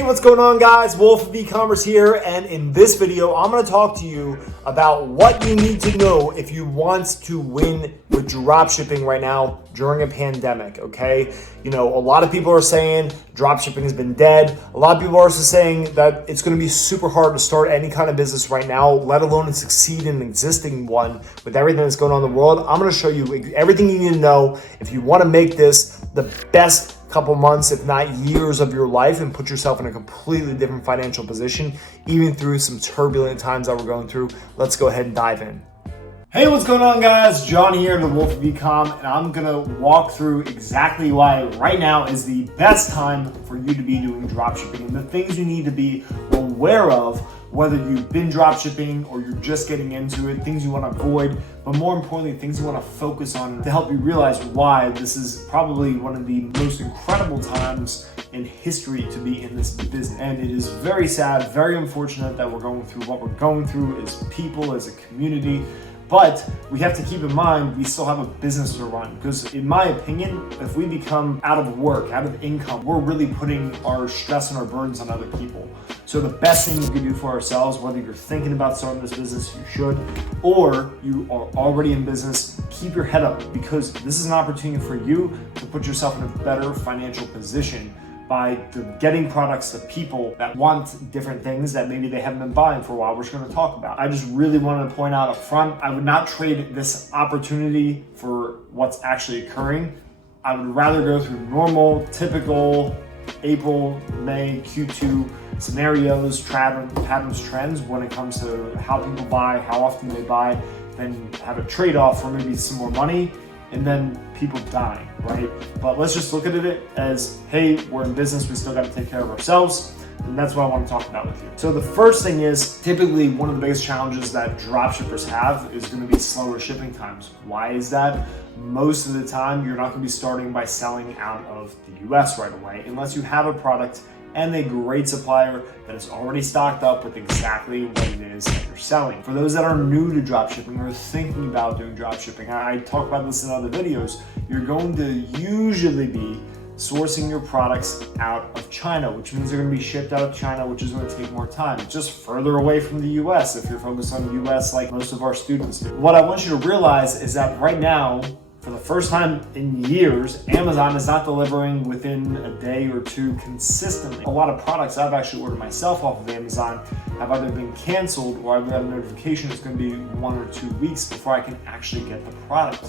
Hey, what's going on, guys? Wolf of E-commerce here, and in this video, I'm going to talk to you about what you need to know if you want to win with dropshipping right now during a pandemic, okay? You know, a lot of people are saying dropshipping has been dead. A lot of people are also saying that it's going to be super hard to start any kind of business right now, let alone to succeed in an existing one with everything that's going on in the world. I'm going to show you everything you need to know if you want to make this the best couple months, if not years of your life, and put yourself in a completely different financial position, even through some turbulent times that we're going through. Let's go ahead and dive in. Hey, what's going on, guys? John here, the Wolf of Ecom, and I'm gonna walk through exactly why right now is the best time for you to be doing dropshipping and the things you need to be aware of, whether you've been dropshipping or you're just getting into it, things you want to avoid, but more importantly, things you want to focus on to help you realize why this is probably one of the most incredible times in history to be in this business. And it is very sad, very unfortunate that we're going through what we're going through as people, as a community. But we have to keep in mind, we still have a business to run, because in my opinion, if we become out of work, out of income, we're really putting our stress and our burdens on other people. So the best thing you can do for ourselves, whether you're thinking about starting this business, you should, or you are already in business, keep your head up, because this is an opportunity for you to put yourself in a better financial position by getting products to people that want different things that maybe they haven't been buying for a while, which we're gonna talk about. I just really wanted to point out up front, I would not trade this opportunity for what's actually occurring. I would rather go through normal, typical April, May, Q2 scenarios, patterns, trends when it comes to how people buy, how often they buy, then have a trade-off for maybe some more money, and then people dying, right? But let's just look at it as, hey, we're in business, we still gotta take care of ourselves, and that's what I wanna talk about with you. So the first thing is, typically one of the biggest challenges that dropshippers have is gonna be slower shipping times. Why is that? Most of the time, you're not gonna be starting by selling out of the US right away, unless you have a product and a great supplier that is already stocked up with exactly what it is that you're selling. For those that are new to dropshipping or thinking about doing dropshipping, I talk about this in other videos, you're going to usually be sourcing your products out of China, which means they're gonna be shipped out of China, which is gonna take more time. It's just further away from the US if you're focused on the US like most of our students do. What I want you to realize is that right now, for the first time in years, Amazon is not delivering within a day or two consistently. A lot of products I've actually ordered myself off of Amazon have either been canceled or I've got a notification it's going to be 1 or 2 weeks before I can actually get the product.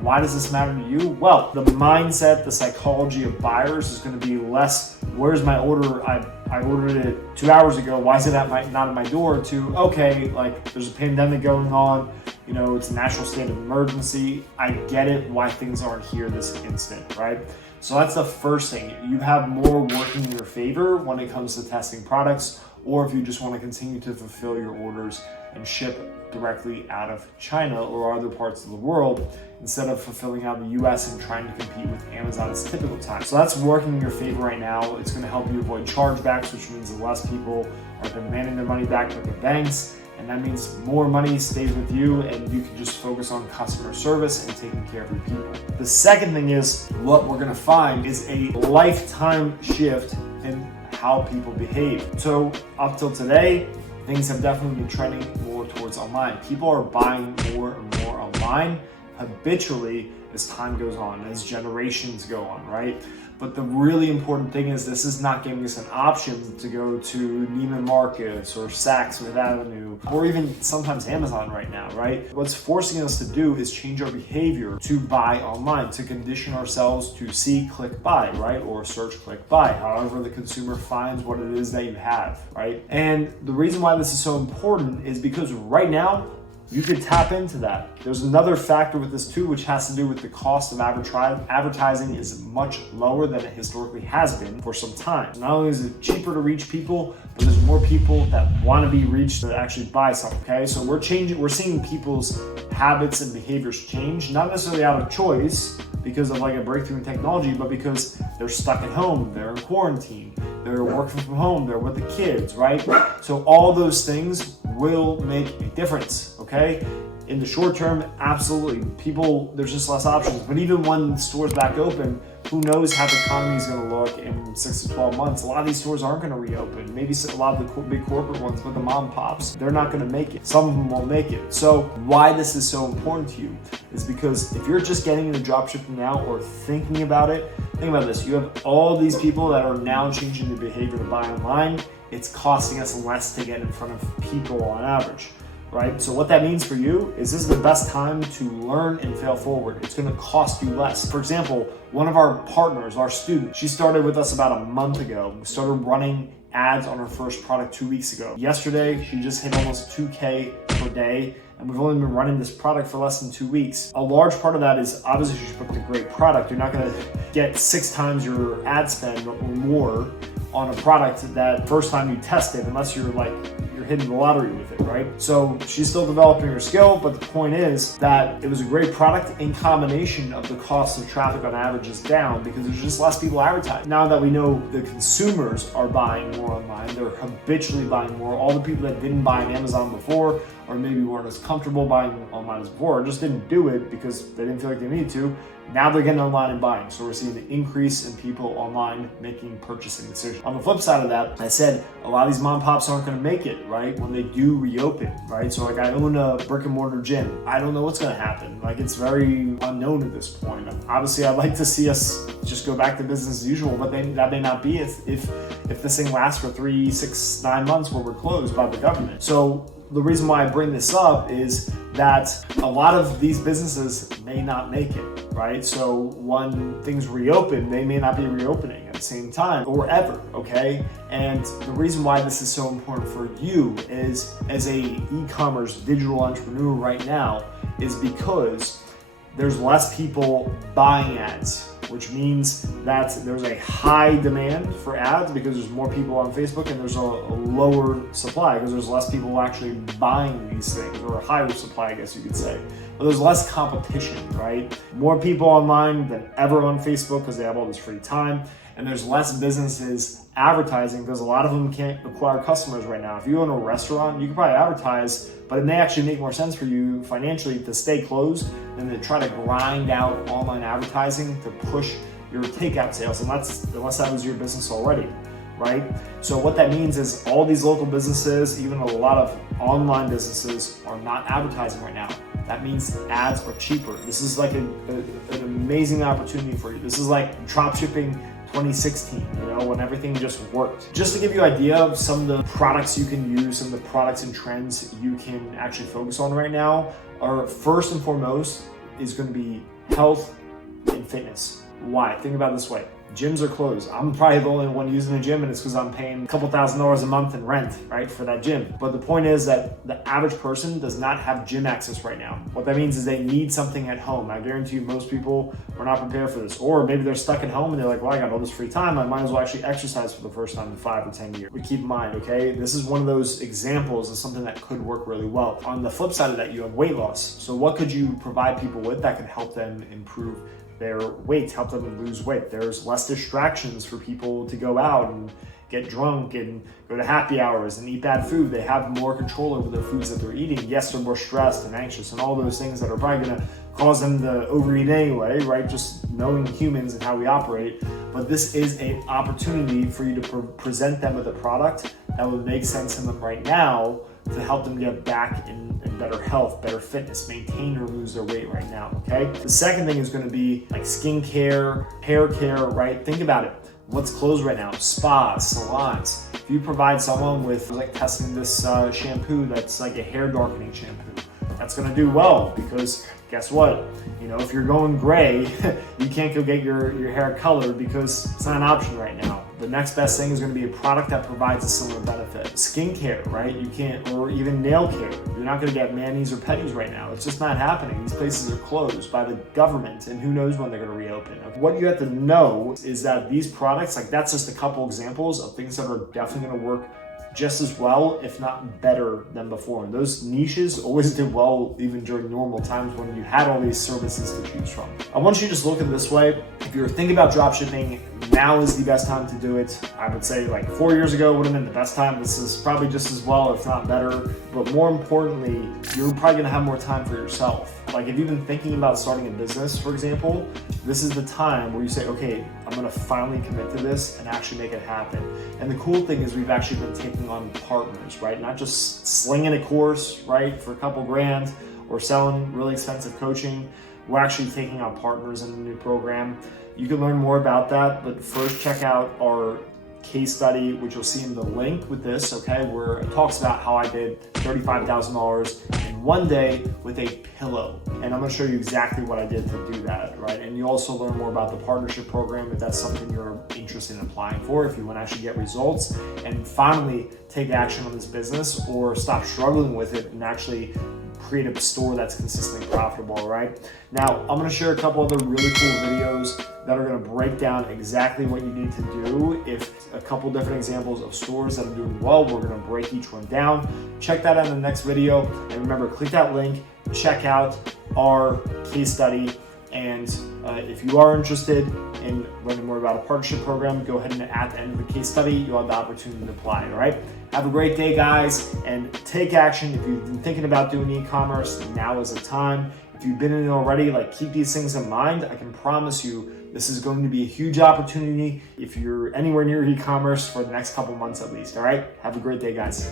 Why does this matter to you? Well, the mindset, the psychology of buyers is going to be less, where's my order? I ordered it 2 hours ago. Why is it not at my door? To, okay, like there's a pandemic going on. You know, it's a national state of emergency. I get it why things aren't here this instant, right? So that's the first thing. You have more working in your favor when it comes to testing products, or if you just want to continue to fulfill your orders and ship directly out of China or other parts of the world instead of fulfilling out of the US and trying to compete with Amazon's typical time. So that's working in your favor right now. It's going to help you avoid chargebacks, which means the less people are demanding their money back from the banks. And that means more money stays with you and you can just focus on customer service and taking care of your people. The second thing is, what we're gonna find is a lifetime shift in how people behave. So up till today, things have definitely been trending more towards online. People are buying more and more online habitually as time goes on, as generations go on, right? But the really important thing is this is not giving us an option to go to Neiman Marcus or Saks Fifth Avenue, or even sometimes Amazon right now, right? What's forcing us to do is change our behavior to buy online, to condition ourselves to see, click, buy, right? Or search, click, buy, however the consumer finds what it is that you have, right? And the reason why this is so important is because right now, you could tap into that. There's another factor with this too, which has to do with the cost of advertising is much lower than it historically has been for some time. Not only is it cheaper to reach people, but there's more people that want to be reached to actually buy something, okay? So we're seeing people's habits and behaviors change, not necessarily out of choice because of like a breakthrough in technology, but because they're stuck at home, they're in quarantine, they're working from home, they're with the kids, right? So all those things will make a difference, okay? In the short term, absolutely. There's just less options. But even when the store's back open, who knows how the economy is going to look in 6 to 12 months. A lot of these stores aren't going to reopen. Maybe a lot of the big corporate ones, but the mom and pops, they're not going to make it. Some of them won't make it. So why this is so important to you is because if you're just getting into dropshipping now or thinking about it, think about this. You have all these people that are now changing their behavior to buy online. It's costing us less to get in front of people on average. Right? So what that means for you is this is the best time to learn and fail forward. It's going to cost you less. For example, one of our partners, our student, she started with us about a month ago. We started running ads on her first product 2 weeks ago. Yesterday, she just hit almost 2K per day, and we've only been running this product for less than 2 weeks. A large part of that is obviously you should put a great product. You're not going to get 6 times your ad spend or more on a product that first time you test it, unless you're hitting the lottery with it, right? So she's still developing her skill, but the point is that it was a great product in combination of the cost of traffic on average is down because there's just less people advertising. Now that we know the consumers are buying more online, they're habitually buying more. All the people that didn't buy on Amazon before or maybe weren't as comfortable buying online as before or just didn't do it because they didn't feel like they needed to, now they're getting online and buying. So we're seeing an increase in people online making purchasing decisions. On the flip side of that, I said a lot of these mom and pops aren't going to make it, right? When they do reopen, right? So like I own a brick and mortar gym. I don't know what's going to happen. Like it's very unknown at this point. Obviously, I'd like to see us just go back to business as usual, but that may not be if this thing lasts for 3, 6, 9 months where we're closed by the government. So the reason why I bring this up is that a lot of these businesses may not make it, right? So when things reopen, they may not be reopening at the same time or ever, okay? And the reason why this is so important for you is as a e-commerce digital entrepreneur right now is because there's less people buying ads, which means that there's a high demand for ads because there's more people on Facebook and there's a lower supply because there's less people actually buying these things, or a higher supply, I guess you could say. But there's less competition, right? More people online than ever on Facebook because they have all this free time, and there's less businesses advertising because a lot of them can't acquire customers right now. If you own a restaurant, you can probably advertise, but it may actually make more sense for you financially to stay closed than to try to grind out online advertising to push your takeout sales, unless that was your business already, right? So what that means is all these local businesses, even a lot of online businesses, are not advertising right now. That means ads are cheaper. This is like an amazing opportunity for you. This is like dropshipping 2016, when everything just worked. Just to give you an idea of some of the products you can use, some of the products and trends you can actually focus on right now are first and foremost is going to be health and fitness. Why? Think about it this way. Gyms are closed. I'm probably the only one using a gym, and it's because I'm paying a couple $1,000s a month in rent, right, for that gym. But the point is that the average person does not have gym access right now. What that means is they need something at home. I guarantee you most people are not prepared for this. Or maybe they're stuck at home and they're like, well, I got all this free time. I might as well actually exercise for the first time in 5 or 10 years. But keep in mind, okay, this is one of those examples of something that could work really well. On the flip side of that, you have weight loss. So what could you provide people with that could help them improve their weight, help them lose weight? There's less distractions for people to go out and get drunk and go to happy hours and eat bad food. They have more control over their foods that they're eating. Yes, they're more stressed and anxious and all those things that are probably going to cause them to overeat anyway, right? Just knowing humans and how we operate. But this is an opportunity for you to present them with a product that would make sense to them right now to help them get back in better health, better fitness, maintain or lose their weight right now, okay? The second thing is going to be like skincare, hair care, right? Think about it. What's closed right now? Spas, salons. If you provide someone with like testing this shampoo that's like a hair darkening shampoo, that's going to do well because guess what? If you're going gray, you can't go get your hair colored because it's not an option right now. The next best thing is going to be a product that provides a similar benefit. Skincare, right? You can't, or even nail care. You're not going to get manis or pedis right now. It's just not happening. These places are closed by the government, and who knows when they're going to reopen. What you have to know is that these products, like that's just a couple examples of things that are definitely going to work just as well, if not better than before. And those niches always did well even during normal times when you had all these services to choose from. I want you to just look at it this way. If you're thinking about dropshipping, now is the best time to do it. I would say like 4 years ago would have been the best time. This is probably just as well, if not better. But more importantly, you're probably gonna have more time for yourself. Like if you've been thinking about starting a business, for example, this is the time where you say, okay, I'm gonna finally commit to this and actually make it happen. And the cool thing is we've actually been taking on partners, right? Not just slinging a course, right, for a couple grand or selling really expensive coaching. We're actually taking on partners in the new program. You can learn more about that, but first check out our case study, which you'll see in the link with this, okay, where it talks about how I did $35,000 in one day with a pillow. And I'm gonna show you exactly what I did to do that, right? And you also learn more about the partnership program if that's something you're interested in applying for, if you wanna actually get results and finally take action on this business or stop struggling with it and actually create a store that's consistently profitable, right? Now, I'm gonna share a couple other really cool videos that are gonna break down exactly what you need to do. If a couple different examples of stores that are doing well, we're gonna break each one down. Check that out in the next video. And remember, click that link, check out our case study. And if you are interested in learning more about a partnership program, go ahead and at the end of the case study, you'll have the opportunity to apply, all right? Have a great day, guys, and take action. If you've been thinking about doing e-commerce, now is the time. If you've been in it already, like keep these things in mind. I can promise you this is going to be a huge opportunity if you're anywhere near e-commerce for the next couple months at least, all right? Have a great day, guys.